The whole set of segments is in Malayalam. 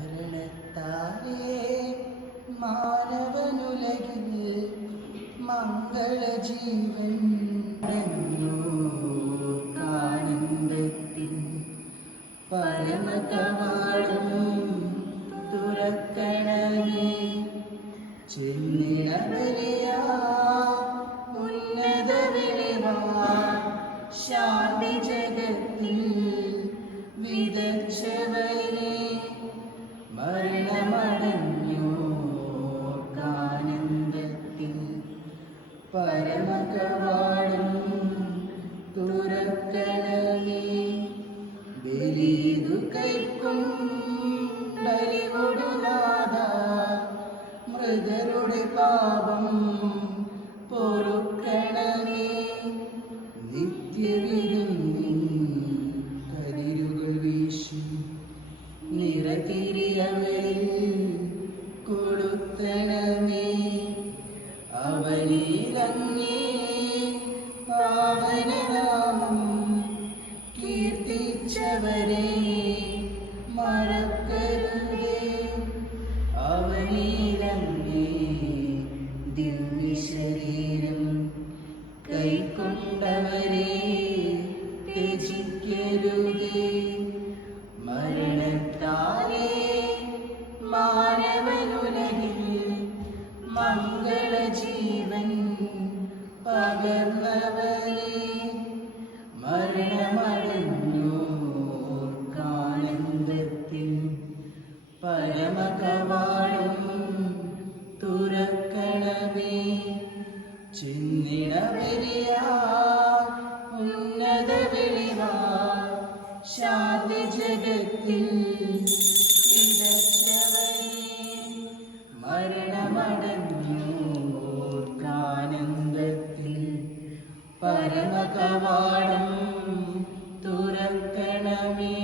മരണത്താലേ മാനവനുലകിൽ മംഗളജീവൻ കാനന്ദത്തിൻ പരമകവാടം തുറക്കണമേ. ചെന്നിടവരിയാ ഉന്നത വെളിവാ ശാന്തി ജഗത്തിൽ വിദഗ്ധവരെ മരണമടഞ്ഞു കാനന്ദത്തിൽ പരമകവാടം തുറക്കണമേ. ബലിതു കൈക്കും ബലികൊടുനാഥ മൃഗരുടെ പാപം പൊറുക്കണമേ. നിത്യവിരുന്നിൻ കതിരുകൾ വീശി നിറതിരിയവരിൽ കൊടുത്തണമേ. അവനിലങ്ങേ പാവനനാമം കീർത്തിച്ചവരെ മറക്കരുതേ. അവനിലങ്ങേ ദിവ്യശരീരം കൈക്കൊണ്ടവരെ ത്യജിക്കരുതേ. മരണത്താലേ മാനവനുലകിൽ മംഗളജീവൻ പകർന്നവരെ മരണമടഞ്ഞു കാനന്ദത്തിൽ പരമകവാടം തുറക്കണമേ. ചെന്നിടവരിയാ ഉന്നത വെളിവാ ശാന്തി ജഗത്തിൽ വിദഗ്ധവരെ മരണമടഞ്ഞു കാനന്ദത്തിൽ പരമകവാടം തുറക്കണമേ.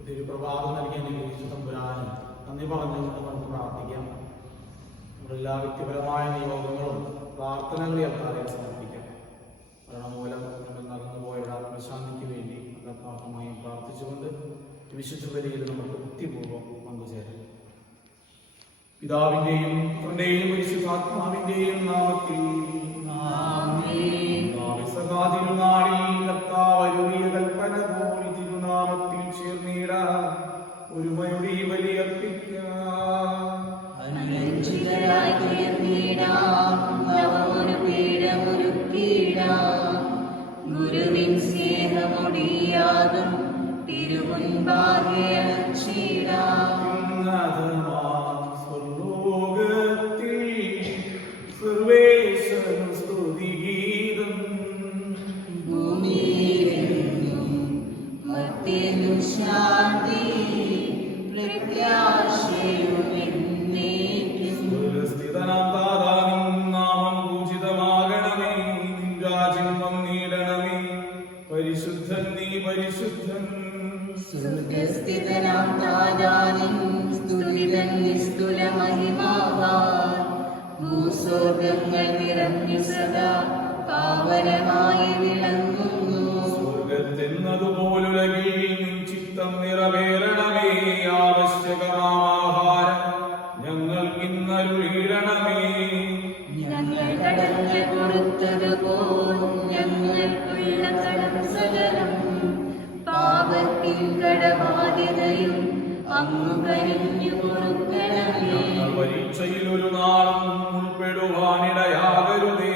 ഒരു പ്രഭാതം നൽകിയ തമ്പുരാന് നന്ദി പറഞ്ഞുകൊണ്ട് നമുക്ക് പ്രാർത്ഥിക്കാം. നമ്മളെല്ലാ വ്യക്തിപരമായ നിയോഗങ്ങളും പ്രാർത്ഥനകളും യഥാർത്ഥ സമർപ്പിക്കാം. മരണമൂലം നടന്നുപോയവരുടെ ആത്മശാന്തിക്ക് വേണ്ടി ആത്മാർത്ഥമായും പ്രാർത്ഥിച്ചുകൊണ്ട് വിശുദ്ധ ബലിയിൽ നമുക്ക് ഭക്തിപൂർവ്വം പങ്കുചേരാം. പിതാവിന്റെയും പുത്രന്റെയും പരിശുദ്ധാത്മാവിന്റെയും നാമത്തിൽ തിരുനാളിൽ കർത്താവരുളിയ കൽപ്പന പോലെ തിരുനാമത്തിൽ ചേർന്നിടാം ഒരുമയുടെ ബലിയർപ്പിക്കാം. ഗുരുവിൻ സ്നേഹമൊടിയാകും തിരുമുൻപാകെ അണച്ചിടാം. ഭൂമിയിലെങ്ങും മർത്യനും ശാന്തി പ്രത്യാശയുമെന്നേക്കും. നാമം പൂജിതമാകണമേ. നിൻ രാജ്യം വന്നിടണമേ. പരിശുദ്ധൻ നീ പരിശുദ്ധൻ. സ്വർഗസ്ഥിതനാം താതാനിൻ സ്തുതിതൻ നിസ്തുല മഹിമാവാൻ ഭൂസ്വർഗങ്ങൾ നിറഞ്ഞു സദാ പാവനമായി വിളങ്ങുന്നു. സ്വർഗത്തെന്നതുപോലുലകിൽ നിൻ ചിത്തം നിറവേറണമേ. ആവശ്യകമാഹാരം ഞങ്ങൾക്കിന്നരുളിയിടണമേ. ഞങ്ങൾ കടങ്ങൾ കൊടുത്തതുപോൽ ഞങ്ങൾക്കുള്ള കടം സകലം പാപത്തിൻ കടബാധ്യതയും അങ്ങ് കനിഞ്ഞു കൊടുക്കണമേ. പരീക്ഷയിൽ ഒരു നാളും ഉൾപ്പെടുവാനിടയാകരുതേ.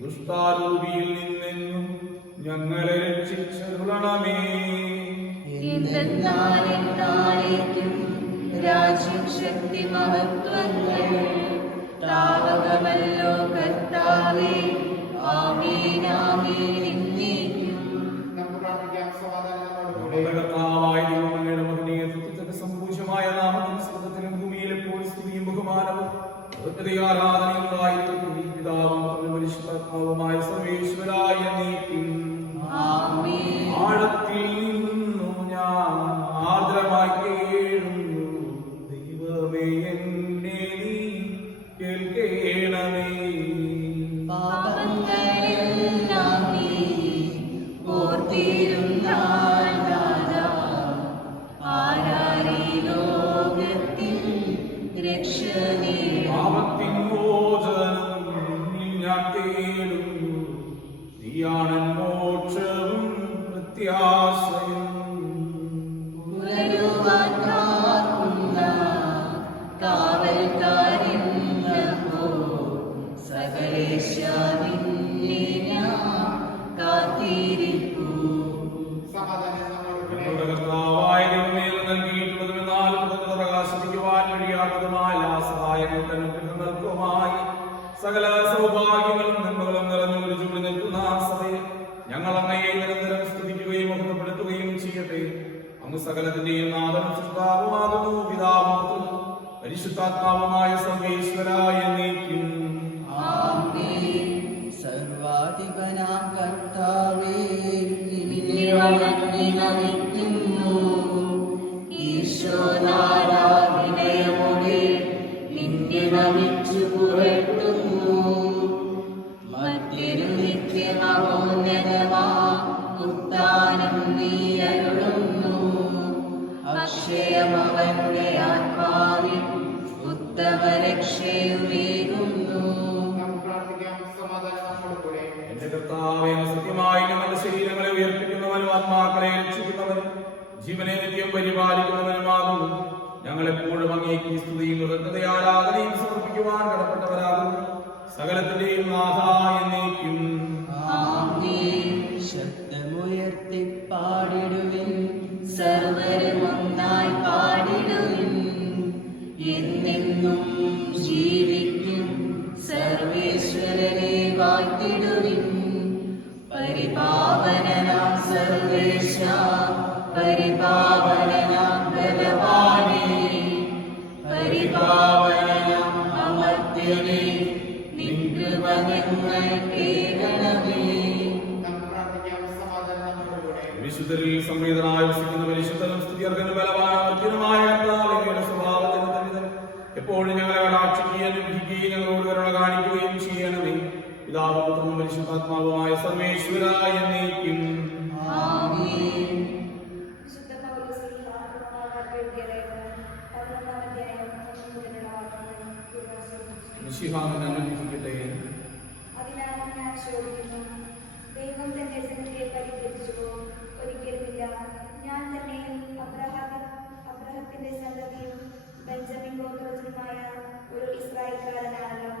ദുഷ്ടാരൂപിയിൽ നിന്നെന്നും ഞങ്ങളെ രക്ഷിച്ചരുളണമേ. എന്തെന്നാലെന്നാളേക്കും രാജ്യം ശക്തി മഹത്വങ്ങൾ താവകമല്ലോ കർത്താവേ. ആമേൻ ആമേൻ എന്നേക്കും. സംഭൂഷമായ നാമത്തിൽ സ്വർഗ്ഗത്തിലും ഭൂമിയിലും എപ്പോഴും സ്തുതിയും ബഹുമാനവും ആരാധനയുണ്ടായിരിക്കും. പിതാവും പരിശുദ്ധാത്മാവുമായ സർവേശ്വരായ നീക്കും. ആഴത്തിൽ നിന്നു ഞാൻ ആർദ്രമായി കേഴുന്നു. ദൈവമേ എന്നെ നീ കേൾക്കേണമേ. പാപങ്ങളെല്ലാം നീ ഓർത്തിരുന്നാൽ ആശ്രയം. പുലരുവാൻ കാക്കുന്ന കാവൽക്കാരെന്നപ്പോ സകലേശാ നിന്നെ ഞാൻ കാത്തിരിപ്പൂ. ഞങ്ങളുടെ കർത്താവായ ദൈവമേ, നൽകിയിട്ടുള്ളതുമെന്നാൽ പ്രകാശിപ്പിക്കുവാൻ കഴിയാത്തതുമായ സഹായങ്ങൾക്ക് അനുഗ്രഹങ്ങൾക്കുമായി സകല സൗഭാഗ്യങ്ങളും നന്മകളും നിറഞ്ഞു വിളിച്ചുകൊണ്ട് നിൽക്കുന്ന സഭയിൽ ഞങ്ങൾ അങ്ങയെ നിരന്തരം സ്തുതിക്കുകയും മഹത്വപ്പെടുത്തുകയും ചെയ്യട്ടെ. അങ്ങ് സകലത്തിന്റെയും നാഥനും സൃഷ്ടാവുമാകുന്നു. പിതാവും പുത്രനും പരിശുദ്ധാത്മാവുമായ സർവേശ്വരായ എന്നേക്കും. സർവാധിപനാം കർത്താവേ, നിന്നെ വണങ്ങി നമിക്കുന്നു. ഈശോനാരാധനയോടെ നിന്നെ നമിച്ചു പുകഴ്ത്തുന്നു. മധ്യരു നിത്യമഹോന്നതമാ ഉത്ഥാനം നീ അരുളുന്നു. അക്ഷയമവനുടെ ആത്മാവിൽ ഉത്തമ രക്ഷയുമേകുന്നു. എന്റെ കർത്താവേ, സത്യമായി ഞങ്ങളുടെ ശരീരങ്ങളെ ഉയർപ്പിക്കുന്നവനും ആത്മാക്കളെ രക്ഷിക്കുന്നവനും ജീവനെ നിത്യം പരിപാലിക്കുന്നവനുമാകുന്നു. ഞങ്ങളെപ്പോഴും അങ്ങേക്ക് സ്തുതിയും കൃതജ്ഞതയും ആരാധനയും സമർപ്പിക്കുവാൻ കടപ്പെട്ടവരാകുന്നു. സകലത്തിന്റെയും നാഥ എന്നേക്കും. ശബ്ദമുയർത്തി പാടിടുവിൻ, സർവരും ഒന്നായി പാടിടുവിൻ. എന്നെന്നും ജീവിക്കും സർവേശ്വരനെ വാഴ്ത്തിടുവിൻ. പരിപാവനനാം സർവേശ, പരിപാവനനാം ബലവാനേ, പരിപാവനനാം അമർത്യനേ, നിൻ കൃപ ഞങ്ങൾക്കേകണമേ. വിശുദ്ധരിൽ സംവേദനായി വസിക്കുന്ന പരിശുദ്ധനും സ്തുത്യർഹനും ബലവാനും അർജുനമായ കർത്താവിന്റെ സ്വഭാവജനതമിതൻ എപ്പോഴും ഞങ്ങളെ കടാക്ഷിക്കുകയും അനുഗ്രഹിക്കുകയും ഞങ്ങളോട് കരുണ കാണിക്കുകയും ചെയ്യണമേ. പിതാവും പുത്രനും പരിശുദ്ധാത്മാവുമായ സർവേശ്വരായ എന്നേക്കും. വിശുദ്ധ പൗലോസ്ലീഹ റോമാക്കാർക്ക് എഴുതിയ ലേഖനം 11-ാം അധ്യായം 1 മുതലുള്ള വാക്യങ്ങൾ മിശിഹാവിനെ അനുഗ്രഹിക്കട്ടെ. അതിനാൽ ഞാൻ ചോദിക്കുന്നു, ദൈവം തന്റെ ജനത്തെ പരിത്യജിച്ചുവോ? ഒരിക്കലുമില്ല. ഞാൻ തന്നെ അബ്രഹത്തിന്റെ സന്തതിയും ബെഞ്ചമിൻ ഗോത്രജനുമായ ഒരു ഇസ്രായേൽക്കാരനാണല്ലോ.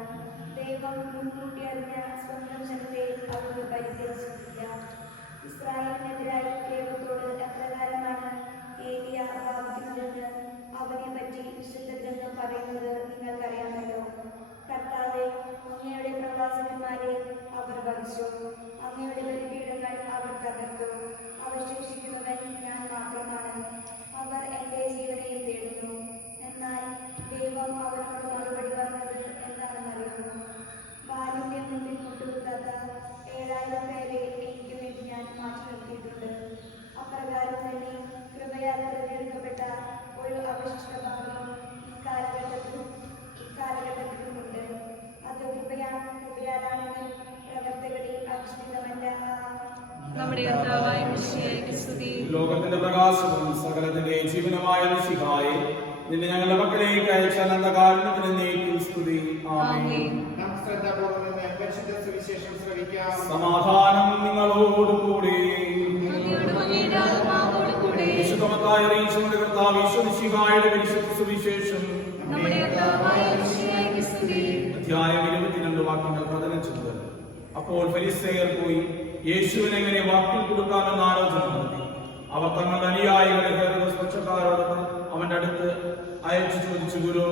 ദൈവം മുൻകൂട്ടി അറിഞ്ഞ സ്വന്തം ജനത്തെ അവിടുന്ന് പരിത്യജിച്ചിട്ടില്ല. ഇസ്രായേലിനെതിരായി ദൈവത്തോട് എപ്രകാരമാണ് ഏലിയ പ്രാപിക്കുന്നതെന്ന് അവനെ പറ്റി വിശുദ്ധ ഗ്രന്ഥം പറയുന്നത് നിങ്ങൾക്കറിയാമല്ലോ. കർത്താവേ, അങ്ങയുടെ പ്രവാചകന്മാരെ അവർ വധിച്ചു, അങ്ങയുടെ ബലിപീഠങ്ങൾ അവർ തകർത്തു. അവശേഷിക്കുന്നവൻ ഞാൻ മാത്രമാണ്. അവർ എൻ്റെ ജീവനെയും തേടുന്നു. എന്നാൽ ദൈവം അവരോട് മറുപടി പറഞ്ഞത് എന്താണെന്നറിയുന്നു. ബാല്യത്തെ മുന്നിൽ മുട്ടുകുത്താത്ത 7000 പേരെ എനിക്ക് വേണ്ടി ഞാൻ മാറ്റി നിർത്തിയിട്ടുണ്ട്. അപ്രകാരം തന്നെ കൃപയാൽ തിരഞ്ഞെടുക്കപ്പെട്ട ഒരു അവശിഷ്ട ഭാഗം ഇക്കാലഘട്ടത്തിലുമുണ്ട്. അത് കൃപയാലാണെങ്കിൽ പ്രവർത്തകരിൽ അധിഷ്ഠിതമല്ല. നമ്മുടെ കർത്താവായ മിശിഹായ്ക്ക് സ്തുതി. ലോകത്തിന്റെ പ്രകാശവും സകലത്തിന്റെ ജീവനമായ മിശിഹായെ, നിന്നെ ഞങ്ങളുടെ മക്കളിലേക്ക് അയച്ച അനന്തകാരുണ്യത്തിന് എന്നേക്കും സ്തുതി. ആമേൻ. സമാധാനം നിങ്ങളോടുകൂടി. വിശുദ്ധമത്തായി അറിയിച്ച കർത്താവ് ഈശോമിശിഹായുടെ പരിശുദ്ധ സുവിശേഷം അധ്യായം 22 വാക്യങ്ങൾ 15 മുതൽ. അപ്പോൾ ഫരിസേയർ പോയി യേശുവിനെ എങ്ങനെ വാക്കിൽ കൊടുക്കാമെന്ന് ആലോചന നടത്തി. അവർ തങ്ങളുടെ അനുയായികളെ സ്വച്ഛക്കാരോട് അവന്റെ അടുത്ത് അയച്ചു ചോദിച്ചു, ഗുരു,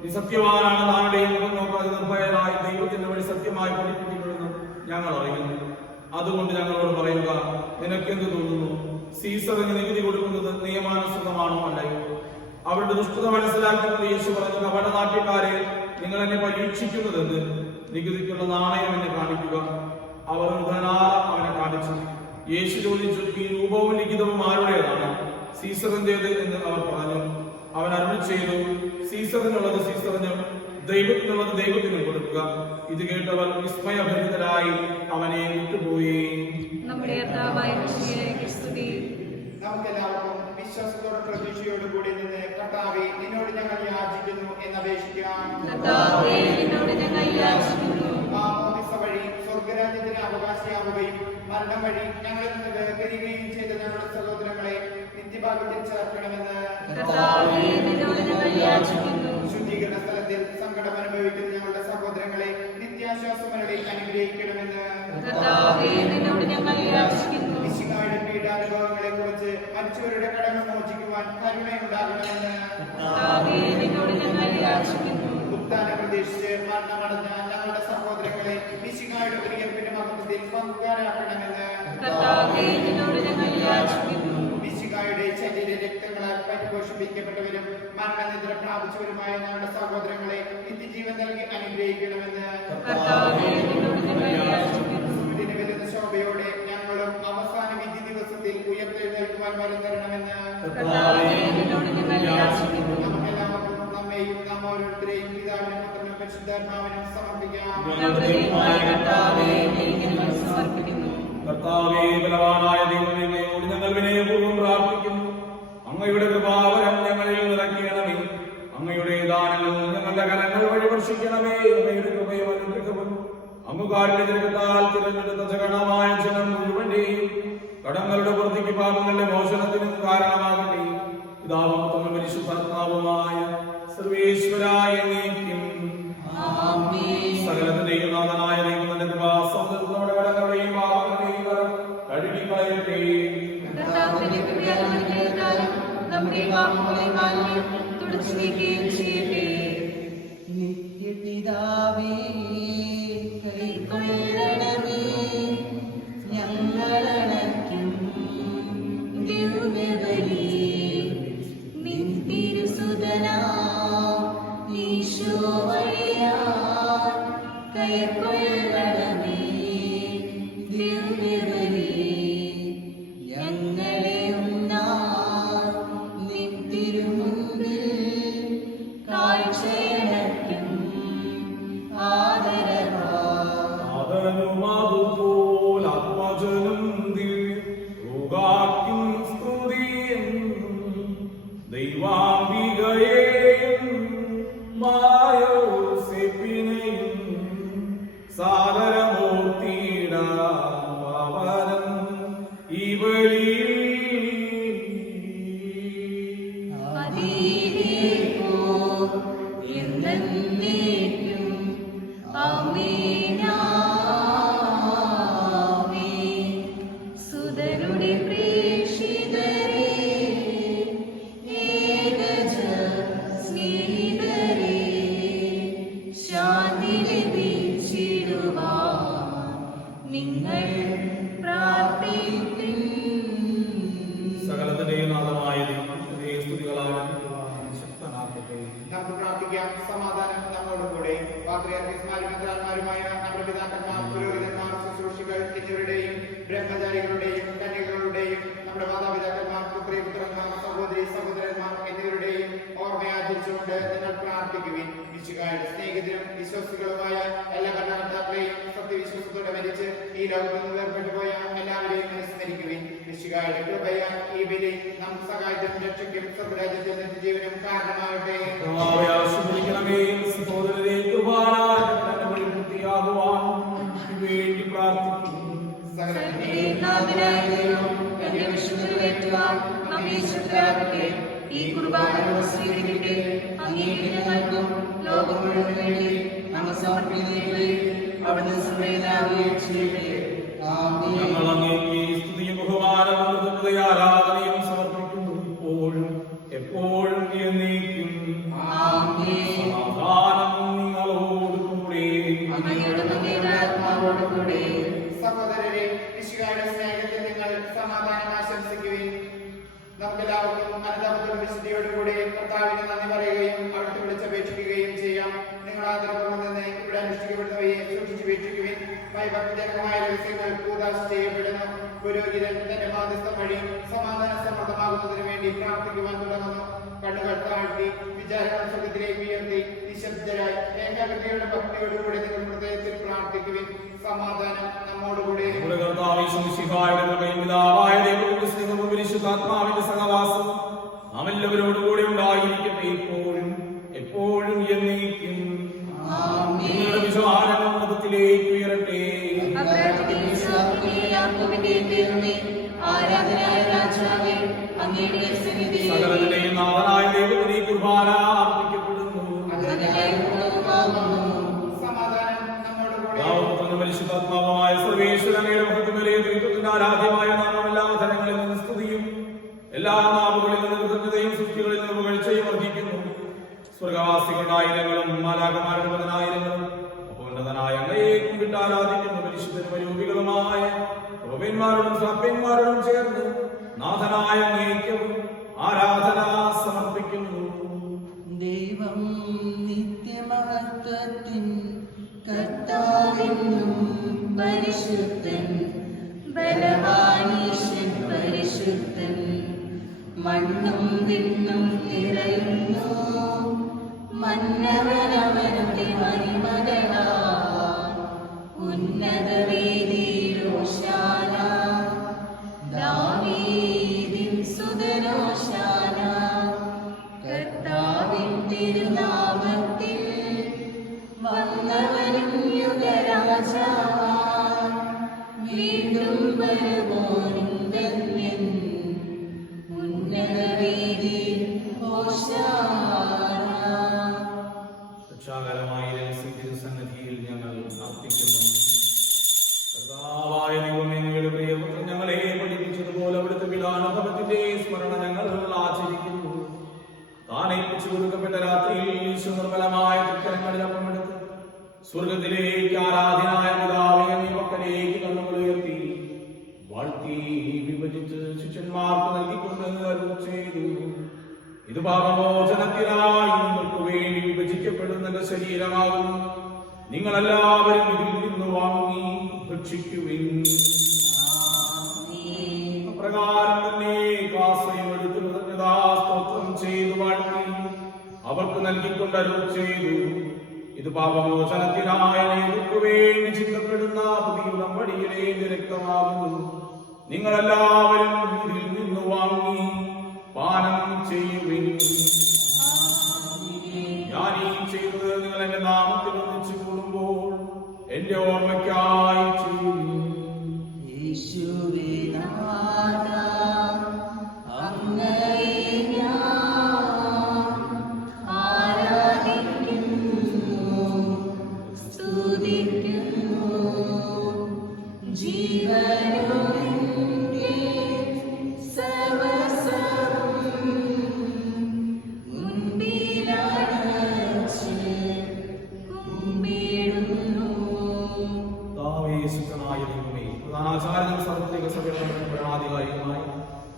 നീ സത്യവാനാണ്, നാളുടെയും മുഖം നോക്കാതെ നിർഭയനായി ദൈവത്തിന്റെ വഴി സത്യമായി പഠിപ്പിക്കുന്നുവെന്ന് ഞങ്ങൾ അറിയുന്നു. അതുകൊണ്ട് ഞങ്ങളോട് പറയുക, നിനക്കെന്ത് തോന്നുന്നു? സീസറിന് നികുതി കൊടുക്കുന്നത് നിയമാനുസൃതമാണോ അല്ലയോ? അവരുടെ ദുഷ്ടത മനസ്സിലാക്കിക്കൊണ്ട് യേശു പറഞ്ഞു, കപടനാട്യക്കാരെ, നിങ്ങൾ എന്നെ പരീക്ഷിക്കുന്നതെന്ന് നികുതിക്കുള്ള നാണയം എന്നെ കാണിക്കുക. അവർ ഒരു ധനാറ അവനെ കാണിച്ചു. യേശു ചോദിച്ചു, ഈ രൂപവും ലിഖിതവും ആരുടേതാണ്? സീസറിന്റേത് എന്ന് അവർ പറഞ്ഞു. അവൻ അരുളി ചെയ്തു, സീസറിനുള്ളത് സീസറിനും ദൈവത്തിനുള്ളത് ദൈവത്തിനും കൊടുക്കുക. ഇത് കേട്ടവർ വിസ്മയഭരിതരായി അവനെ വിട്ടുപോയി. നമ്മുടെ കർത്താവായ മിശിഹായ്ക്ക് സ്തുതി. നമുക്കെല്ലാവർക്കും വിശ്വാസത്തോടെ പ്രതീക്ഷയോട് കൂടി നിന്ന് കർത്താവേ, നിന്നോട് ഞങ്ങൾ യാചിക്കുന്നു എന്നപേക്ഷിക്കാം. കർത്താവേ, നിന്നോട് ഞങ്ങൾ യാചിക്കുന്നു. മാമോദിസ വഴി സ്വർഗ്ഗരാജ്യത്തിന് അവകാശിയാവുകയും മരണം വഴി ഞങ്ങളിൽ നിന്ന് വേർപിരിയുകയും ചെയ്ത ഞങ്ങളുടെ സഹോദരങ്ങളെ നിത്യഭാഗ്യത്തിൽ ചേർക്കണമെന്ന് കർത്താവേ, നിന്നോട് ഞങ്ങൾ യാചിക്കുന്നു. ശുദ്ധീകരണ സ്ഥലത്തിൽ സങ്കടം അനുഭവിക്കുന്ന ഞങ്ങളുടെ സഹോദരങ്ങളെ നിത്യാശ്വാസമരുടെ അനുഗ്രഹിക്കണമെന്ന് കർത്താവേ, നിന്നോട് ഞങ്ങൾ യാചിക്കുന്നു. മിശിഹായുടെ പീഡാനുഭവങ്ങളെ കുറിച്ച് മരിച്ചവരുടെ കടങ്ങൾ മോചിക്കുവാൻ കരുണയുണ്ടാകണമെന്ന് കർത്താവേ, നിന്നോട് ഞങ്ങൾ യാചിക്കുന്നു. ഉത്ഥാനം പ്രതീക്ഷിച്ച് മരണമടഞ്ഞ ഞങ്ങളുടെ സഹോദരങ്ങളെ മിശിഹായുടെ പ്രിയത്തിന്റെ മഹത്വത്തിൽ പങ്കുകാരാക്കണമെന്ന് കർത്താവേ, നിന്നോട് ഞങ്ങൾ യാചിക്കുന്നു. മിശിഹായുടെ ശരീര രക്തങ്ങളാൽ പരിപോഷിപ്പിക്കപ്പെട്ടവരും മരണനിദ്ര പ്രാപിച്ചവരുമായ ഞങ്ങളുടെ സഹോദരങ്ങളെ നിത്യജീവൻ നൽകി അനുഗ്രഹിക്കണമെന്ന് കർത്താവേ, നിന്നോട് ഞങ്ങൾ യാചിക്കുന്നു. ഇതിന് വരുന്ന ശോഭയോടെ ഞങ്ങളും അവസാന വിധി ദിവസത്തിൽ ഉയർത്തെഴുന്നേൽക്കുവാൻ വരം തരണമെന്ന് കർത്താവേ, നിന്നോട് ഞങ്ങൾ യാചിക്കുന്നു. നമുക്കെല്ലാവർക്കും നമ്മെയും നാം ഓരോരുത്തരെയും പിതാവിനും പുത്രനും പരിശുദ്ധാത്മാവിനും സമർപ്പിക്കാം. ഞങ്ങളുടെ ദൈവമായ കർത്താവേ, അങ്ങേക്ക് ഞങ്ങൾ സമർപ്പിക്കുന്നു. കർത്താവേ, ബലവാനായ ദൈവമേ, അങ്ങയോട് ഞങ്ങൾ വിനയപൂർവ്വം പ്രാർത്ഥിക്കുന്നു. അങ്ങയുടെ കൃപാവരം ഞങ്ങളിൽ നിറയ്ക്കണമേ. അങ്ങയുടെ ദാനങ്ങൾ ഞങ്ങളുടെ കരങ്ങൾ വഴി വർഷിക്കണമേ. അങ്ങയുടെ കൃപയും അനുഗ്രഹവും അങ്ങ് കാരുണ്യത്താൽ തിരഞ്ഞെടുത്ത ജഗണമായ ജനം മുഴുവന്റെയും കടങ്ങളുടെ വൃത്തിക്ക് പാപങ്ങളുടെ മോചനത്തിനും കാരണമാകട്ടെ. പിതാവും പുത്രനും പരിശുദ്ധാത്മാവുമായ സർവേശ്വരായ നീക്കും സകലത്തിന്റെയും നാഥനായ ദൈവം തന്റെ കൃപാസമുദ്രത്തോടെ കടങ്ങളുടെയും പാപങ്ങളുടെയും കഴുകിക്കളയട്ടെ. കർത്താവിന്റെ കൃപയാൽ അനുഗ്രഹിക്കാനും നമ്മുടെ പാപങ്ങളെ മാലിന്യം തുടച്ചു നീക്കുകയും ചെയ്യട്ടെ. നിത്യപിതാവേ, കൈക്കൊള്ളണമേ ഞങ്ങളണയ്ക്കും ദിവ്യബലി. നിൻ തിരുസുതനാം ഈശോ വഴിയാൽ കൈക്കൊള്ളണമേ ദിവ്യബലി. ഞങ്ങളെ ഒന്നാം നിൻ തിരുമുൻപിൽ കാഴ്ചയണയ്ക്കും അതുപോൽ ആത്മജനം ദിവ്യകാക്കും സ്തുതിയെന്നും ദൈവാംബികയെയും മായോസേപ്പിനെയും സാഗരമൂർത്തിയിടാവനം ഈ ബലിയിൽ എന്നേക്കും ആമേൻ. സുതരുടെ പ്രേക്ഷിതരേ, ഏകജ സ്നേഹിതരേ, ശാന്തി ലഭിച്ചിടുവാൻ നിങ്ങൾ പ്രാർത്ഥിപ്പിൻ. സകലത്തിന്റെയും നാഥമായ ദൈവത്തിന്റെ സ്തുതികളാൽ ശക്തനാക്കട്ടെ. നമുക്ക് പ്രാർത്ഥിക്കാം. സമാധാനം നമ്മോടുകൂടെ. പാത്രിയാർക്കീസ്മാരുമായ നമ്മുടെ പിതാക്കന്മാർ, പുരോഹിതന്മാർ, ശുശ്രൂഷികൾ എന്നിവരുടെയും ബ്രഹ്മചാരികളുടെയും കന്യകളുടെയും നമ്മുടെ മാതാപിതാക്കന്മാർ, പുത്രിപുത്രന്മാർ, സഹോദരി സഹോദരന്മാർ എന്നിവരുടെയും ഓർമ്മയാചരിച്ചുകൊണ്ട് നിങ്ങൾ പ്രാർത്ഥിക്കുവിൻ. മിശിഹായുടെ സ്നേഹിതരും വിശ്വസികളുമായ എല്ലാ ഭരണകർത്താക്കളെയും സത്യവിശ്വാസത്തോടെ മരിച്ച് ഈ ലോകത്ത് നിന്ന് വേർപെട്ടു പോയ എല്ലാവരെയും അനുസ്മരിക്കുവിൻ. മിശിഹായുടെ കൃപയാൽ ഈ ബലി നമുക്ക് സഹായത്തിനും രക്ഷയ്ക്കും സ്വർഗ്ഗരാജ്യത്തിൽ നിത്യജീവനും കാരണമാകട്ടെ. സഹോദരരെ, കൃപാനാഥന്റെ വഴി പൂർത്തിയാകുവാൻ വേണ്ടി പ്രാർത്ഥിക്കുന്നു. ഈ കുർബാന സ്വീകരിക്കട്ടെ. അങ്ങേക്ക് ഞങ്ങൾക്കും ലോകം മുഴുവനും വേണ്ടി നമ്മൾ സമർപ്പിക്കുന്നതിന് അവിടുന്ന് സുഖയിലാവുകയും ചെയ്യട്ടെ. ആമേൻ. ഞങ്ങൾ അങ്ങേക്ക് സ്തുതിയും ബഹുമാനവും കൃതജ്ഞതയും ആരാധനയും സമർപ്പിക്കുന്നു. ഇപ്പോഴും എപ്പോഴും എന്നേക്കും. ആമേൻ. സമാധാനം നിങ്ങളോടുകൂടെ. അങ്ങയുടെ ആത്മാവോടുകൂടെ. സഹോദരരെ, മിശിഹായുടെ സ്നേഹത്തിൽ നിങ്ങൾ സമാധാനം ആശംസിക്കുകയും നമുക്കെല്ലാവർക്കും അനുതാപത്തോടും വിശുദ്ധിയോടുകൂടി കർത്താവിന് നന്ദി പറയുകയും അടുത്ത് വിളിച്ചപേക്ഷിക്കുകയും ചെയ്യാം. നിങ്ങൾ ആദരപൂർവ്വം നിന്ന് ഇവിടെ അനുഷ്ഠിക്കപ്പെടുന്നവയെ സൂക്ഷിച്ചു വീക്ഷിക്കുവിൻ. ഭയഭക്തിജനകമായ രഹസ്യങ്ങൾ കൂദാശ ചെയ്യപ്പെടുന്നു. പുരോഹിതൻ തന്റെ മാധ്യസ്ഥം വഴി സമാധാന സമൃദ്ധമാകുന്നതിന് വേണ്ടി പ്രാർത്ഥിക്കുവാൻ തുടങ്ങുന്നു. കണ്ണുകൾ താഴ്ത്തി വിചാരങ്ങൾ സുഖത്തിലേക്ക് ഉയർത്തി നിശബ്ദരായി ഏകാഗ്രതയുടെ ഭക്തിയോടുകൂടി നിങ്ങൾ ഹൃദയത്തിൽ പ്രാർത്ഥിക്കുവിൻ. സമാധാനം നമ്മോടുകൂടി. നമ്മുടെ കർത്താവ് യേശുമിശിഹായുടെ കൃപയും പിതാവായ ദൈവത്തിന്റെ സ്നേഹവും പരിശുദ്ധാത്മാവിന്റെ സഹവാസം നാം എല്ലാവരോടും കൂടെ ഉണ്ടായിരിക്കട്ടെ, ഇപ്പോഴും എപ്പോഴും എന്നേക്കും. നിങ്ങളുടെ വിശ്വാസത്തിലേക്ക് ഉയരട്ടെ. അപരാധികളെ അങ്ങയുടെ സന്നിധിയിൽ സകലത്തിന്റെയും നാഥനായ ദൈവത്തിന് ഈ കുർബാന അർപ്പിക്കപ്പെടുന്നു. സമാധാനം നമ്മോടുകൂടെ. ദൈവത്തിന്റെ പരിശുദ്ധാത്മാവായ സർവേശ്വരനയുടെ മഹത്വമേറിയ ദൈവത്തിന്റെ ആരാധ്യമായ നാമം എല്ലാ ധനങ്ങളിൽ നിന്ന് സ്തുതിയും എല്ലാ നാവുകളിൽ നിന്ന് കൃതജ്ഞതയും സൃഷ്ടികളിൽ നിന്ന് പുകഴ്ചയും വർദ്ധിക്കുന്നു. സ്വർഗവാസികളുടെ മാലാഖമാരുടെ പതിനായിരങ്ങളും ഉന്നതനായ അങ്ങയെ കുമ്പിട്ട് ആരാധിക്കുന്ന പരിശുദ്ധരും രൂപികളുമായ റോബന്മാരോടും സാപ്യന്മാരോടും ചേർന്ന് നാഥനായ അങ്ങേക്ക് ആരാധന സമർപ്പിക്കുന്നു. ദൈവം നിത്യമഹത്വത്തിൻ കർത്താവെന്നും പരിശുദ്ധൻ ബലവാനീശൻ പരിശുദ്ധൻ മണ്ണും വിണ്ണും നിറയുന്നു മന്നവനവന്റെ മഹിമകളാ ഉന്നത വേദിയിലോശാന ദാവീദിൻ സുതനോശാന കർത്താവിൻ തിരുനാമത്തിൽ വന്നവനും യുഗരാജാവാൻ വീണ്ടും വരുവോനും ധന്യൻ ഉന്നത വേദിയിൽ ഓശാന. രക്ഷാകരമായ സന്നിധിയിൽ ഞങ്ങൾ അർപ്പിക്കുന്നു. കർത്താവായ ദൈവമേ, അങ്ങയുടെ പ്രിയപുത്രൻ ഞങ്ങളെ പഠിപ്പിച്ചതുപോലെ അവിടുത്തെ വിലാനുഭവത്തിന്റെ സ്മരണ ഞങ്ങൾ ആചരിക്കുന്നു. താൻ ഏൽപ്പിച്ചു കൊടുക്കപ്പെട്ട രാത്രിയിൽ ഈശോ നിർമ്മലമായ തൃക്കരങ്ങളിൽ അപ്പമെടുത്ത് സ്വർഗത്തിലേക്ക് ആരാധനായ പിതാവിനെ മക്കളിലേക്ക് കണ്ണുകൾ ഉയർത്തി വാഴ്ത്തി വിഭജിച്ച് ശിഷ്യന്മാർക്ക് നൽകിക്കൊണ്ട് അരുളി ചെയ്തു, ഇത് പാപമോചനത്തിനായി നിങ്ങൾക്ക് വേണ്ടി വിഭജിക്കപ്പെടുന്ന ശരീരമാകുന്നു. നിങ്ങളെല്ലാവരും ഇതിൽ നിന്ന് വാങ്ങി ഭക്ഷിക്കുവിൻ. അപ്രകാരം തന്നെ കാസയും എടുത്ത് സ്തോത്രം ചെയ്തു വാഴ്ത്തി അവർക്ക് നൽകിക്കൊണ്ട് അരുളി ചെയ്തു, ഇത് പാപമോചനത്തിനായ നിങ്ങൾക്ക് വേണ്ടി ചിന്തപ്പെടുന്ന പുതിയ ഉടമ്പടിയിലെ രക്തമാകുന്നു. നിങ്ങളെല്ലാവരും ഇതിൽ നിന്ന് വാങ്ങി പാനം ചെയ്യുവിൻ. ഞാൻ ഈ ചെയ്തത് നിങ്ങൾ എന്റെ നാമത്തിൽ ഒന്നിച്ചു കൂടുമ്പോൾ എന്റെ ഓർമ്മയ്ക്കായി ചെയ്യുവിൻ. യേശുവേ നാഥ അങ്ങയെ ഞാൻ ആരാധിക്കുന്നു സ്തുതിക്കുന്നു ജീവനുമെന്റെ സർവ്വസ്വവും മുൻപിലണച്ച് കുമ്പിടുന്നു. ശുദ്ധനായ ദൈവമേ, പ്രധാനാചാര്യനും സാർവത്രിക സഭയുടെ ഭരണാധികാരിയുമായി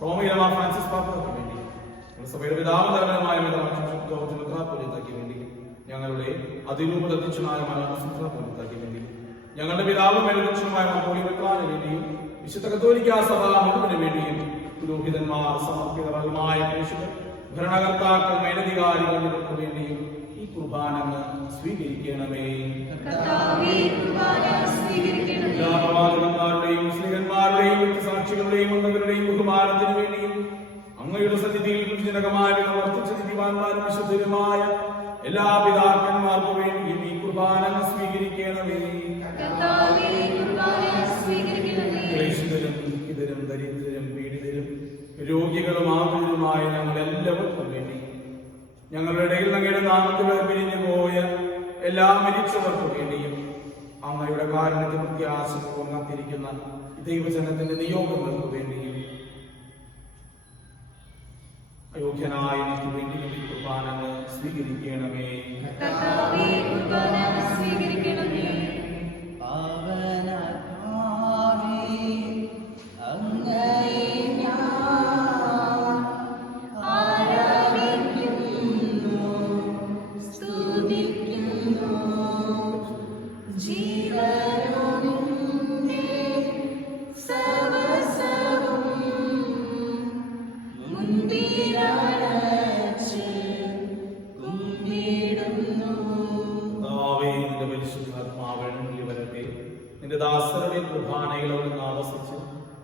റോമയിലെ മാർ ഫ്രാൻസിസ് പാപ്പയ്ക്ക് വേണ്ടി സഭയുടെ പിതാമതരമായ മെത്രാപ്പൊലീത്താക്ക് വേണ്ടി ഞങ്ങളുടെ അതിരൂപത അധ്യക്ഷനായ മെത്രാപ്പൊലീത്താക്ക് വേണ്ടി ഞങ്ങളുടെ പിതാവും മേലധ്യക്ഷനുമായ മെത്രാന് വേണ്ടിയും വിശുദ്ധ കത്തോലിക്കാ സഭ മുഴുവന് വേണ്ടിയും പുരോഹിതന്മാർ സമർപ്പിതമായ പ്രേക്ഷിതർ ഭരണകർത്താക്കൾ മേലധികാരികൾ എന്നിവർക്ക് വേണ്ടിയും ഈ കുർബാന സ്വീകരിക്കണമേ. എല്ലാ പ്രവാചകന്മാരുടെയും സ്ത്രീകന്മാരുടെയും സാക്ഷികളുടെയും അംഗങ്ങളുടെയും ബഹുമാനത്തിന് വേണ്ടിയും അങ്ങയുടെ സന്നിധിയിൽ ജനകമായ പ്രവർത്തിച്ച നീതിവാന്മാരും വിശുദ്ധരുമായ എല്ലാ പിതാക്കന്മാർക്കും വേണ്ടിയും ഈ കുർബാന സ്വീകരിക്കണമേ. ക്ലേശിതരും ദുഃഖിതരും ദരിദ്രരും പീഡിതരും രോഗികളും ആകുലരുമായ ഞങ്ങൾ എല്ലാവർക്കും വേണ്ടി ഞങ്ങളുടെ ഇടയിൽ അങ്ങയുടെ നാമത്തിൽ പിരിഞ്ഞു പോയ എല്ലാ മരിച്ചവർക്കും വേണ്ടിയും അങ്ങയുടെ കാരുണ്യത്തിൽ പ്രത്യാശപൂർവ്വം കാത്തിരിക്കുന്ന ദൈവജനത്തിന്റെ നിയോഗങ്ങൾക്ക് വേണ്ടിയും അയോഗ്യനായ എനിക്ക് വേണ്ടി ഈ കുർബാന സ്വീകരിക്കണമേ. പാവനാത്മാവേ അങ്ങയെ ഞാൻ ആരാധിക്കുന്നു സ്തുതിക്കുന്നു ജീവനുമെന്റെ സർവ്വസ്വവും മുൻപിലണച്ച് കുമ്പിടുന്നു. കർത്താവേ, നിന്റെ പരിശുദ്ധാത്മാവേ വരട്ടെ. നിന്റെ ദാസരുടെ കുർബാനയിൽ അവിടുന്ന് ആവസിച്ച്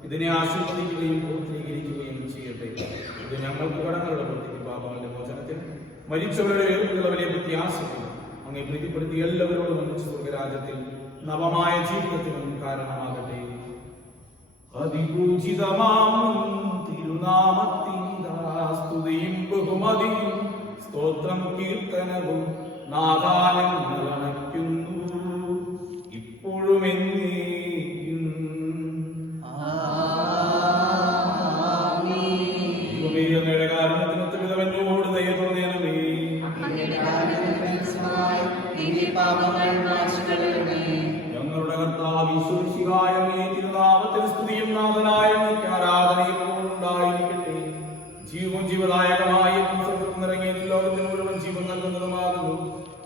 ഇതിനെ ആശീർവദിക്കുകയും പൂർത്തീകരിക്കുകയും ചെയ്യട്ടെ. ഇത് ഞങ്ങൾക്ക് കടങ്ങളുടെ പ്രവൃത്തി പാപങ്ങളുടെ മോചനത്തിന് മരിച്ചവരുടെ ഉയർത്തുള്ളവരെ പ്രത്യാശിക്കുന്നു. അങ്ങേ പ്രീതിപ്പെടുത്തി എല്ലാവരോടും ഒന്നിച്ച് സ്വർഗരാജ്യത്തിൽ നവമായ ജീവിതത്തിനും കാരണമാകട്ടെ. അതിപൂജിതമാം തിരുനാമത്തിൽ സ്തുതിയും ബഹുമതിയും സ്തോത്രം കീർത്തനവും നാദാനങ്ങളണയ്ക്കുന്നു ഇപ്പോഴും എന്നേക്കും. ദൈവമേ, അങ്ങയുടെ കാരുണ്യത്തിനൊത്ത വിധം എന്നോട് ദയ തോന്നണമേ. ഞങ്ങളുടെ കർത്താവ് ഈശോമിശിഹായ അങ്ങേ തിരുനാമത്തിൽ സ്തുതിയും നാഥനായ അങ്ങേക്ക് ആരാധനയും ഉണ്ടായിരിക്കട്ടെ. ജീവവും ജീവദായകമായ നിറങ്ങിയ ലോകത്തിന് മുഴുവൻ ജീവൻ നൽകുന്നതുമാകുന്നു.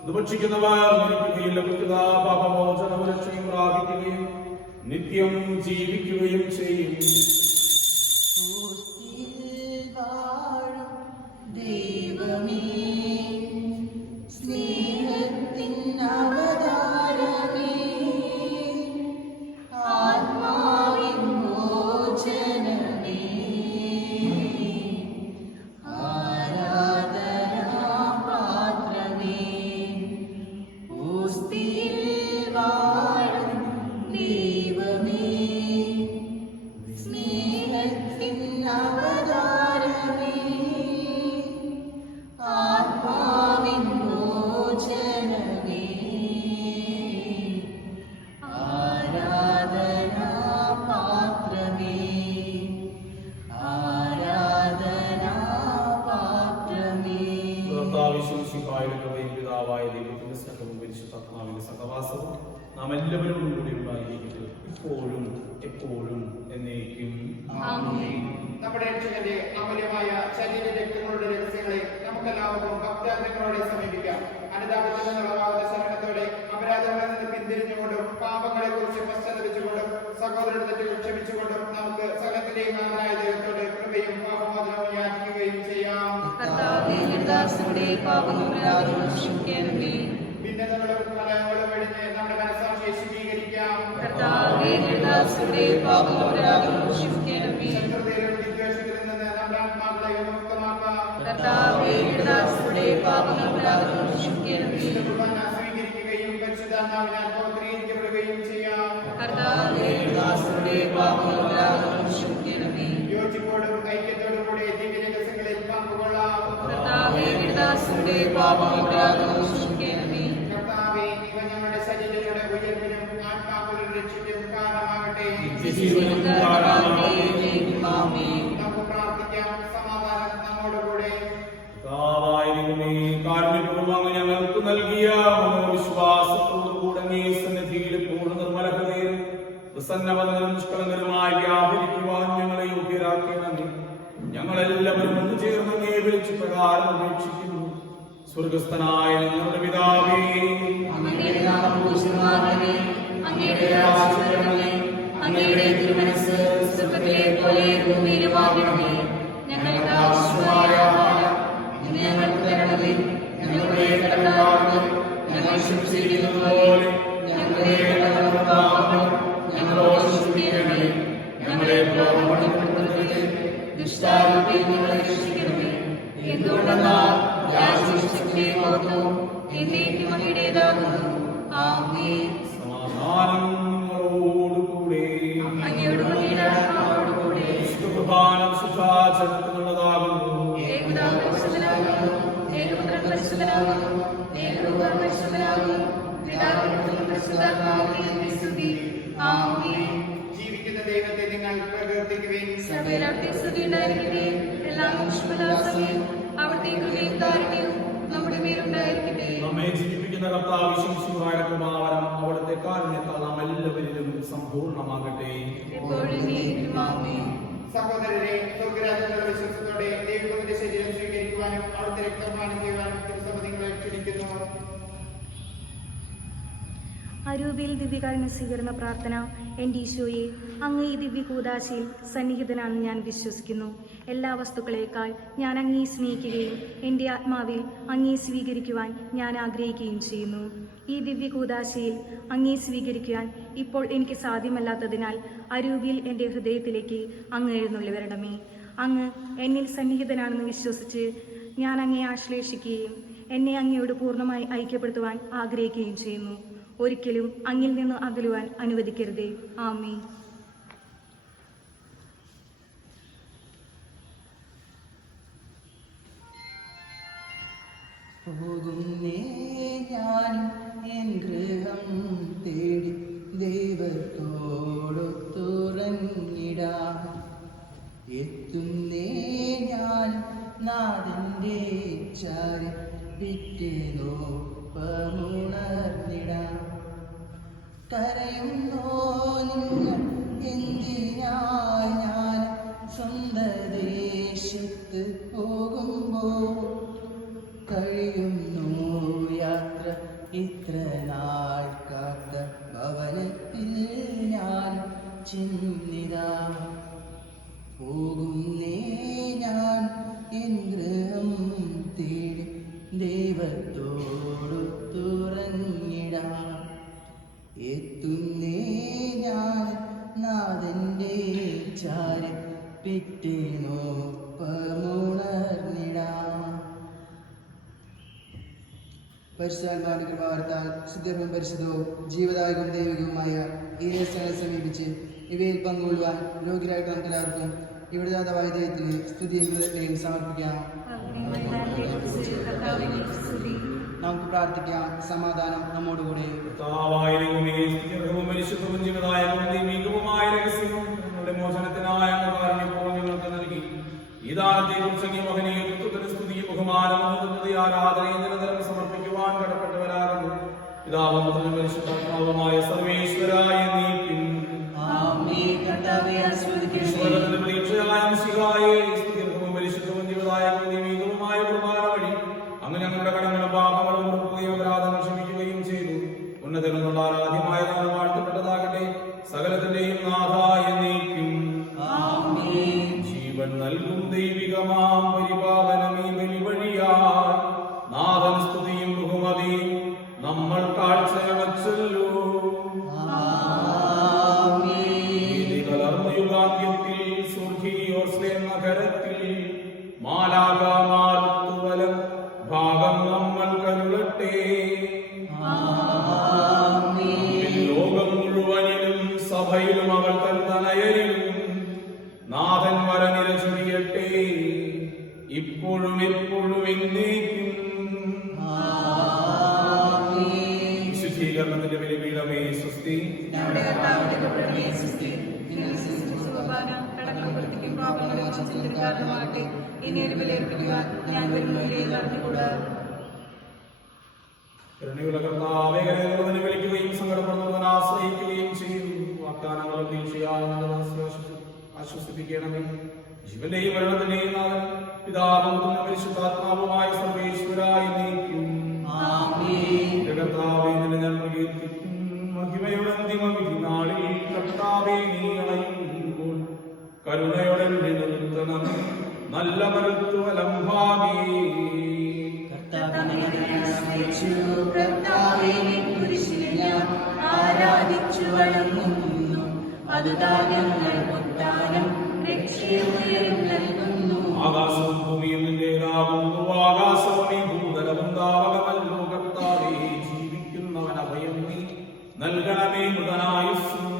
ഇത് ഭക്ഷിക്കുന്നവർ മരിക്കുകയില്ല, പാപമോചനവും രക്ഷയും പ്രാപിക്കുകയും നിത്യം ജീവിക്കുകയും ചെയ്യും. ദൈവമേ, സ്നേഹത്തിൻ അവതാരമേ, ആത്മാവിൻ മോചനമേ, ആരാധനാപാത്രമേ, ഓസ്തിയിൽ വാഴും ദൈവമേ, സ്നേഹത്തിൻ അവതാരമേ, ആത്മാവിൻ മോചനമേ, ആരാധനാപാത്രമേ, ആരാധനാപാത്രമേ. കർത്താവ് ഈശോമിശിഹായുടെ കൃപയും പിതാവായ ദൈവത്തിന്റെ സ്നേഹവും പരിശുദ്ധാത്മാവിന്റെ സഹവാസവും നാം എല്ലാവരും കൂടി ഉണ്ടായിരിക്കട്ടെ, ഇപ്പോഴും എപ്പോഴും എന്നേക്കും. നമ്മുടെ രക്ഷകന്റെ അമൂല്യമായ ശരീര രക്തങ്ങളുടെ രഹസ്യങ്ങളെ നമുക്കെല്ലാവർക്കും ഭക്താഗ്രഹങ്ങളോടെ സമീപിക്കാം. അനുതാപത്തിൽ നിന്നുളവാകുന്ന ശരണത്തോടെ അപരാധങ്ങളിൽ നിന്ന് പിന്തിരിഞ്ഞുകൊണ്ടും പാപങ്ങളെ കുറിച്ച് പശ്ചാത്തപിച്ചുകൊണ്ടും സഹോദരരുടെ തെറ്റുകൾ ക്ഷമിച്ചുകൊണ്ടും നമുക്ക് സകലത്തിന്റെയും നാഥനായ ദൈവത്തോട് കൃപയും പാപമോചനവും യാചിക്കുകയും ചെയ്യാം. ഭിന്നതകളും കലഹങ്ങളും വെടിഞ്ഞ് നമ്മുടെ മനസ്സാക്ഷിയെ ശുദ്ധീകരിക്കാം. ശത്രുതയിലും വിദ്വേഷത്തിൽ നിന്ന് നമ്മുടെ ആത്മാക്കളെ വിമുക്തമാക്കാം. വിശുദ്ധ കുർബാന സ്വീകരിക്കുകയും പരിശുദ്ധാത്മാവിനാൽ പൗത്രീകരിക്കപ്പെടുകയും ചെയ്യാം. യോജിപ്പോടും ഐക്യത്തോടും കൂടി ദിവ്യരഹസ്യങ്ങളിൽ പങ്കുകൊള്ളാം. കർത്താവേ, ഇവ ഞങ്ങളുടെ ശരീരങ്ങളുടെ ഉയർപ്പിനും ആത്മാക്കളുടെ രക്ഷയ്ക്കും കാരണമാകട്ടെ. നമുക്ക് പ്രാർത്ഥിക്കാം. സമാധാനം നമ്മോടുകൂടെ. കർത്താവായിരിക്കുന്നേ, കാരുണ്യപൂർവ്വം അങ്ങ് ഞങ്ങൾക്ക് നൽകിയ മനോവിശ്വാസത്തോടുകൂടെ അങ്ങേ സന്നിധിയിൽ പൂർണ്ണ നിർമ്മല ഹൃദയം പ്രസന്നവദനും നിഷ്കളങ്കരുമായി വ്യാപരിക്കുവാൻ ഞങ്ങളെ യോഗ്യരാക്കണമേ. ഞങ്ങളെല്ലാവരും ഒന്ന് ചേർന്ന് അങ്ങേ വിളിച്ച പ്രകാരം അപേക്ഷിക്കുന്നു. സ്വർഗസ്ഥനായ ഞങ്ങളുടെ പിതാവേ, അങ്ങയുടെ നാമം പൂജിതമാകണമേ, അങ്ങയുടെ രാജ്യം വരണമേ, അങ്ങയുടെ തിരുമനസ്സ് സ്വർഗ്ഗത്തിലെ പോലെ ഭൂമിയിലുമാകണമേ. ഞങ്ങൾക്ക് ആവശ്യമായ ആഹാരം ഇന്ന് ഞങ്ങൾക്ക് തരണമേ. ഞങ്ങളുടെ കടക്കാരോട് ഞങ്ങൾ ക്ഷമിച്ചിരിക്കുന്നത് പോലെ ഞങ്ങളുടെ കടങ്ങളുടെ പാപങ്ങൾ ഞങ്ങളോട് ക്ഷമിക്കണമേ. ഞങ്ങളെ പ്രലോഭനപ്പെടുത്തരുതേ, ദുഷ്ടാരൂപിയിൽ ഞങ്ങളെ രക്ഷിക്കണമേ. എന്തുകൊണ്ടെന്നാൽ രാജ്യവും ശക്തിയും മഹത്വവും എന്നേക്കും അങ്ങയുടേതാകുന്നു. ആമേൻ. സമാധാനം നിങ്ങളോടുകൂടെ. അങ്ങയുടെ അങ്ങയുടെ ആത്മാവോടുകൂടെ വിശുദ്ധ കുർബാന ശുദ്ധാചരണത്തിനുള്ളതാകുന്നു. ഏകപിതാവ് പരിശുദ്ധനാകുന്നു, ഏകപുത്രൻ പരിശുദ്ധനാകുന്നു, ഏകരൂപൻ പരിശുദ്ധനാകുന്നു, പിതാവിനും പുത്രനും പരിശുദ്ധാത്മാവിനും സ്തുതി. ആമേൻ. ജീവിക്കുന്ന ദൈവത്തെ നിങ്ങൾ പ്രകീർത്തിക്കുവിൻ. സഭയിലവിടുത്തെ സ്തുതി ഉണ്ടായിരിക്കട്ടെ. എല്ലാ മനുഷ്യസമയം അവിടുത്തെ കൃപയും കാരുണ്യവും നമ്മുടെ മേലുണ്ടായിരിക്കട്ടെ. നമ്മെ ജീവിപ്പിക്കുന്ന കർത്താവ് ഈശോമിശിഹായുടെ കൃപാവരം അവിടുത്തെ കാരുണ്യത്താൽ നാം എല്ലാവരിലും സമ്പൂർണ്ണമാകട്ടെ. എപ്പോഴും എന്നേക്കും ആമേൻ. സഹോദരരെ, സ്വർഗ്ഗരാജ്യത്തിലുള്ള വിശ്വാസത്തോടെ ദൈവത്തിന്റെ ശരീരം സ്വീകരിക്കുവാനും അവിടുത്തെ രക്തപാനം ചെയ്യുവാനും തിരുസഭ നിങ്ങളെ ക്ഷണിക്കുന്നു. അരൂപിൽ ദിവ്യകാരുണ്യ സ്വീകരണ പ്രാർത്ഥന. എൻ്റെ ഈശോയെ, അങ്ങ് ഈ ദിവ്യ കൂദാശയിൽ സന്നിഹിതനാണെന്ന് ഞാൻ വിശ്വസിക്കുന്നു. എല്ലാ വസ്തുക്കളേക്കാൾ ഞാൻ അങ്ങേ സ്നേഹിക്കുകയും എൻ്റെ ആത്മാവിൽ അങ്ങേ സ്വീകരിക്കുവാൻ ഞാൻ ആഗ്രഹിക്കുകയും ചെയ്യുന്നു. ഈ ദിവ്യ കൂദാശയിൽ അങ്ങേ സ്വീകരിക്കുവാൻ ഇപ്പോൾ എനിക്ക് സാധ്യമല്ലാത്തതിനാൽ അരൂപിൽ എൻ്റെ ഹൃദയത്തിലേക്ക് അങ്ങ് എഴുന്നള്ളി വരണമേ. അങ്ങ് എന്നിൽ സന്നിഹിതനാണെന്ന് വിശ്വസിച്ച് ഞാൻ അങ്ങേ ആശ്ലേഷിക്കുകയും എന്നെ അങ്ങയോട് പൂർണ്ണമായി ഐക്യപ്പെടുത്തുവാൻ ആഗ്രഹിക്കുകയും ചെയ്യുന്നു. ഒരിക്കലും അങ്ങിൽ നിന്ന് അകലുവാൻ അനുവദിക്കരുതേ. ആമേൻ. പോകുന്നേ ഞാനും എൻ ഗൃഹം തേടി ദൈവത്തോടൊത്തുറങ്ങിടാം. എത്തുന്നേ ഞാനും നാഥന്റെ ചാരി പിറ്റേന്നോപ്പമുണർന്നിടാം. കരയുന്നോ നിങ്ങൾ എന്തിനായി ഞാൻ സ്വന്ത ദേശത്ത് പോകുമ്പോൾ? കഴിയുന്നു യാത്ര ഇത്ര നാൾ കാത്ത ഭവനത്തിൽ ഞാൻ ചെന്നിതാ. പോകുന്നേ ഞാൻ എൻ ഗൃഹം തേടി ദൈവത്തോടൊത്തുറങ്ങിടാം. എത്തുന്നേ ഞാൻ നാഥന്റെ ചാരി പിറ്റേന്നോപ്പമുണർന്നിടാം. പരിശുദ്ധാത്മാവിന്റെ കൃപാവർത്താൽ ശുദ്ധവും പരിശുദ്ധവും ജീവദായകവും ദൈവികവുമായ ഈ രഹസ്യങ്ങളെ സമീപിച്ച് ഇവയിൽ പങ്കുകൊള്ളുവാൻ യോഗ്യരായിട്ട് നമുക്ക് എല്ലാവർക്കും ഇവിടെ ദാതാവായ ദൈവത്തിന് സ്തുതിയും കൃതജ്ഞതയും സമർപ്പിക്കാം. നമുക്ക് പ്രാർത്ഥിക്കാം. സമാധാനം നമ്മോടുകൂടെ. മോചനത്തിനായ ഞങ്ങൾക്ക് നൽകി ഈ ദാനത്തെ കുറിച്ച് മഹനീയത്വത്തിന് സ്തുതി ബഹുമാനം ആരാധനയും നിരന്തരം സമർപ്പിക്കുവാൻ കടപ്പെട്ടവരാകുന്നു. പിതാവും പരിശുദ്ധാത്മാവുമായ സർവേശ്വരായ നീക്കും പ്രതീക്ഷയായ പരിശുദ്ധവും ജീവദായകവും ദൈവികവുമായ കുർബാന വഴി അങ്ങ് ഞങ്ങളുടെ കടങ്ങളും പാപങ്ങളും ഉറക്കുകയും അപരാധങ്ങൾ ക്ഷമിക്കുകയും ചെയ്തു. ഉന്നതങ്ങളുള്ള ആരാധ്യമായ നാം വാഴ്ത്തപ്പെട്ടതാകട്ടെ. സകലത്തിന്റെയും നാഥായ നീക്കും ജീവൻ നൽകും ദൈവികമാം പരിപാലനമീ ബലി വഴിയാൽ നാഥൻ സ്തുതിയും ബഹുമതിയും നമ്മൾ കാഴ്ചയണച്ചല്ലോ. കലർന്ന യുഗാന്ത്യത്തിൽ സുർഖിയോസ്ലേം നഗരത്തിൽ മാലാകമാർത്തുവലം ഭാഗം നമ്മൾ കരുളട്ടെ. ലോകം മുഴുവനിലും സഭയിലും അവൾ തൻ തനയരിലും നാഥൻ വരനിര ചൊരിയട്ടെ. ഇപ്പോഴും എപ്പോഴും എന്നേക്കും. വിശുദ്ധീകരണത്തിന്റെ ബലിപീഠമേ സ്വസ്തി. വിളിക്കുകയും സങ്കടപ്പെടുന്നവൻ ആശ്രയിക്കുകയും ചെയ്യുന്നു. വാഗ്ദാനങ്ങളും ആശ്വസിപ്പിക്കണമേ. ജീവന്റെയും മരണത്തിന്റെയും നാഥൻ പിതാവും പരിശുദ്ധാത്മാവുമായ സർവേശ്വരായി നീക്കും. കർത്താവേ നിന്നെ ഞാൻ പ്രകീർത്തിക്കും. മഹിമയുടെ അന്തിമ വിധി നാളിൽ കർത്താവേ നീ അണയുമ്പോൾ കരുണയോടെ നിർത്തണമേ. നല്ല മരുത്വലം ഭാവി ആരാധിച്ചു വണങ്ങുന്നു. ആകാശവും ഭൂമിയും നിന്റേതാകുന്നു. ആകാശവും ഈ ഭൂതലവും താവകമല്ലോ. കർത്താവേ ജീവിക്കുന്നവൻ അഭയം നീ നൽകണമേ മൃതനായുസ്സും.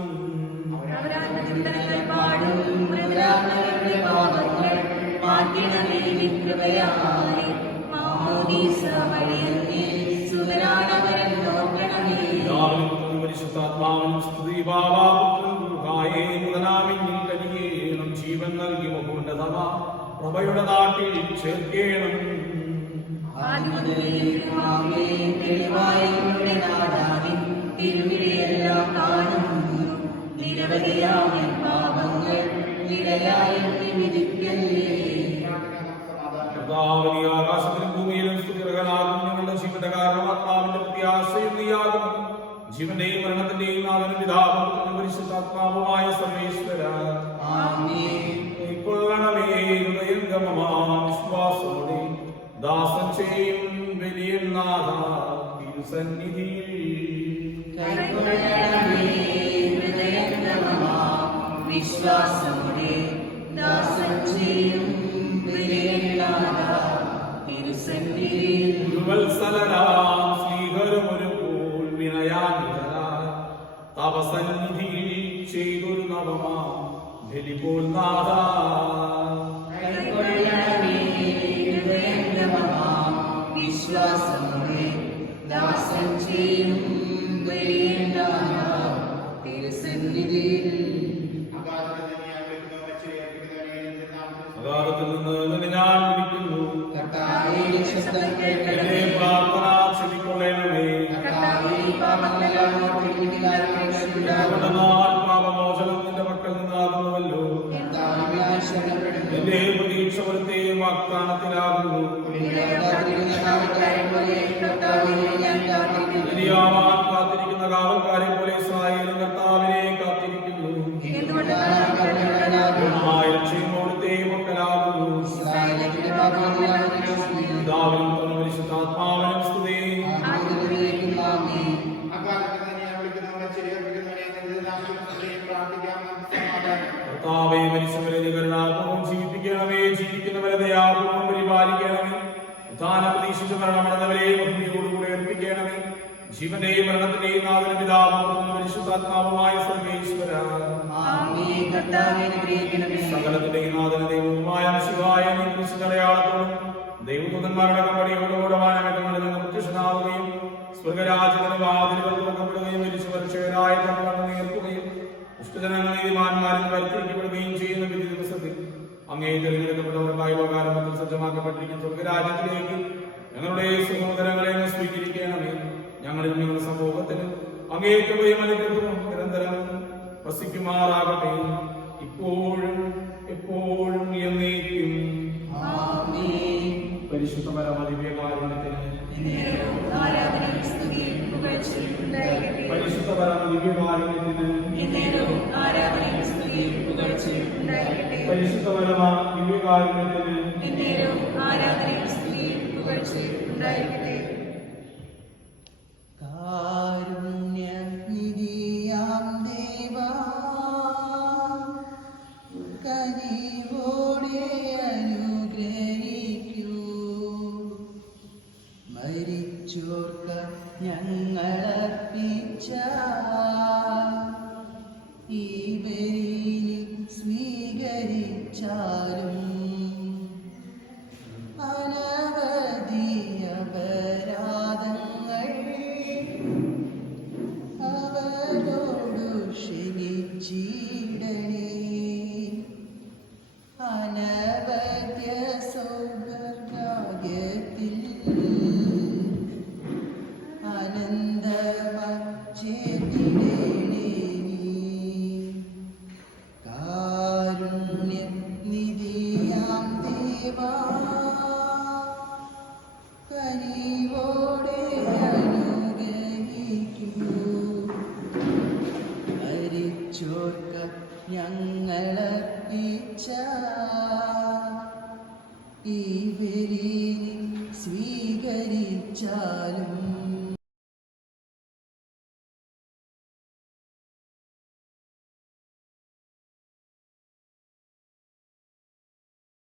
പരിശുദ്ധാത്മാവിനും സ്തുതി. കനിയേണം. ജീവൻ നൽകി മഹോന്നതമ പ്രഭയുടെ നാട്ടിൽ ചേർക്കേണം. ആകാശത്തിലും ഭൂമിയിലും സ്തുതികളാകും. ഞങ്ങളുടെ ജീവന്റെ കാരണം ആത്മാവിന്റെ പ്രത്യാശയും നീയാകും. ജീവന്റെയും മരണത്തിന്റെയും നാഥനും പിതാവും പരിശുദ്ധാത്മാവുമായ സർവേശ്വര കൊള്ളണമേ. ഹൃദയംഗമമാം വിശ്വാസോടെ ദാസൻ ചെയ്യും വലിയ നാഥ തിരുസന്നിധിയിൽ വിശ്വാസോടെ ദാസൻ ചെയ്യും വത്സലരാം ശ്രീഹരമൊരു പോൽ വിനയാനിതരായി തപസന്നിധിയിൽ ചെയ്തൊരു നവമാം ബലിപോൽ നാഥ വിശ്വാസമോടെ ദാസൻ ചെയ്യും തിരുസന്നിധിയിൽ അകാലത്തിൽ നിന്ന് ഞാൻ വിളിക്കുന്നു. കർത്താവേ, ശബ്ദം കേൾക്കണമേ. എന്റെ പ്രാർത്ഥന ചെവിക്കൊള്ളണമേ. കർത്താവേ, പാപങ്ങളെല്ലാം ഓർത്തിട്ട് കാരണങ്ങളുണ്ടാകും. എന്നാൽ പാപമോചനം നിന്റെ പക്കൽ നിന്നാകുന്നുവല്ലോ. കർത്താവേ, ഞാൻ ശരണപ്പെടുന്നു. എന്റെ പ്രതീക്ഷ വലത്തെ വാഗ്ദാനത്തിലാകുന്നു. കാത്തിരിക്കുന്ന കാവൽക്കാരെ പോലെ കർത്താവേ, ഞാൻ കാത്തിരിക്കുന്നു. എലിയാവാൻ കാത്തിരിക്കുന്ന കാവൽക്കാരെ പോലെ ഇസ്രായേലും കർത്താവിനെ കാത്തിരിക്കുന്നു. എന്തുകൊണ്ടാണ് കരുണയുണ്ടാകും? പൂർണ്ണമായ രക്ഷയും അവിടുത്തെ പക്കലാകുന്നു. ഇസ്രായേലിന്റെ പാപങ്ങളെല്ലാം ക്ഷമിക്കുന്നു. പിതാവിനും പുത്രനും പരിശുദ്ധാത്മാവിനും സ്തുതി. ആദിമുതലേക്കും ആമേൻ. കർത്താവേ, മരിച്ചവരെ നീ കരുണാപൂർവ്വം ജീവിപ്പിക്കണമേ. ജീവിക്കുന്നവരെ ദയാപൂർവ്വം പരിപാലിക്കണമേ. ഉത്ഥാനം പ്രതീക്ഷിച്ച് മരണമടഞ്ഞവരെ മഹിമയോടുകൂടി ഏൽപ്പിക്കണമേ. ജീവന്റെയും മരണത്തിന്റെയും നാഥനും പിതാവും പുത്രനും പരിശുദ്ധാത്മാവുമായ സർവേശ്വര ആമേൻ. കർത്താവേ, അനുഗ്രഹിക്കണമേ. സകലത്തിന്റെയും നാഥനും ദൈവവുമായ ശിവായ അടയാളത്തോടും ദൈവദൂതന്മാരുടെ കമ്പടിയോടുകൂടെ വാനമേഘങ്ങളിൽ നിന്ന് പ്രത്യക്ഷനാവുകയും സ്വർഗരാജ്യത്തിന് വാതിലുകൾ തുറക്കപ്പെടുകയും മരിച്ചവർ ക്ഷയരായ തങ്ങൾ നീർക്കുകയും ദുഷ്ടജനങ്ങൾ നീതിമാന്മാരിൽ പരിഹരിക്കപ്പെടുകയും ചെയ്യുന്ന വിധി ദിവസത്തിൽ അങ്ങേ തിരഞ്ഞെടുക്കപ്പെട്ടവർക്കായി ഉപകാരത്തിൽ സജ്ജമാക്കപ്പെട്ടിരിക്കുന്ന സ്വർഗരാജ്യത്തിലേക്ക് ഞങ്ങളുടെ സഹോദരങ്ങളെ സ്വീകരിക്കണമേ. ഞങ്ങളിൽ നിങ്ങളുടെ സമൂഹത്തിനും അങ്ങേ കൃപയും അനുഗ്രഹവും നിരന്തരം വസിക്കുമാറാകട്ടെ, ഇപ്പോഴും എപ്പോഴും എന്നേക്കും. ആമേൻ. പരിശുദ്ധ പരമദിവ്യകാരുണ്യത്തിന് പരിശുദ്ധ പരമദിവ്യകാരുണ്യത്തിന് പരിശുദ്ധ പരമദിവ്യകാരുണ്യത്തിന് കാരുണ്യനിധിയാം ദേവാ, കനിവോടെ അനുഗ്രഹിക്കൂ. മരിച്ചോർക്ക ഞങ്ങളർപ്പിച്ച ഈ ബലി സ്വീകരിച്ചാലും അനവധി അപരാധങ്ങൾ അവരോടു ക്ഷമിച്ചിടണേ. അനവധ്യ സൗഭാഗ്യത്തിൽ അനന്തമായി ചേർത്തിടണേ നീ. കാരുണ്യനിധിയാം ദേവാ, കനിവോടെ അനുഗ്രഹിക്കൂ. മരിച്ചോർക്ക ഞങ്ങളർപ്പിച്ച ഈ ബലി സ്വീകരിച്ചാലും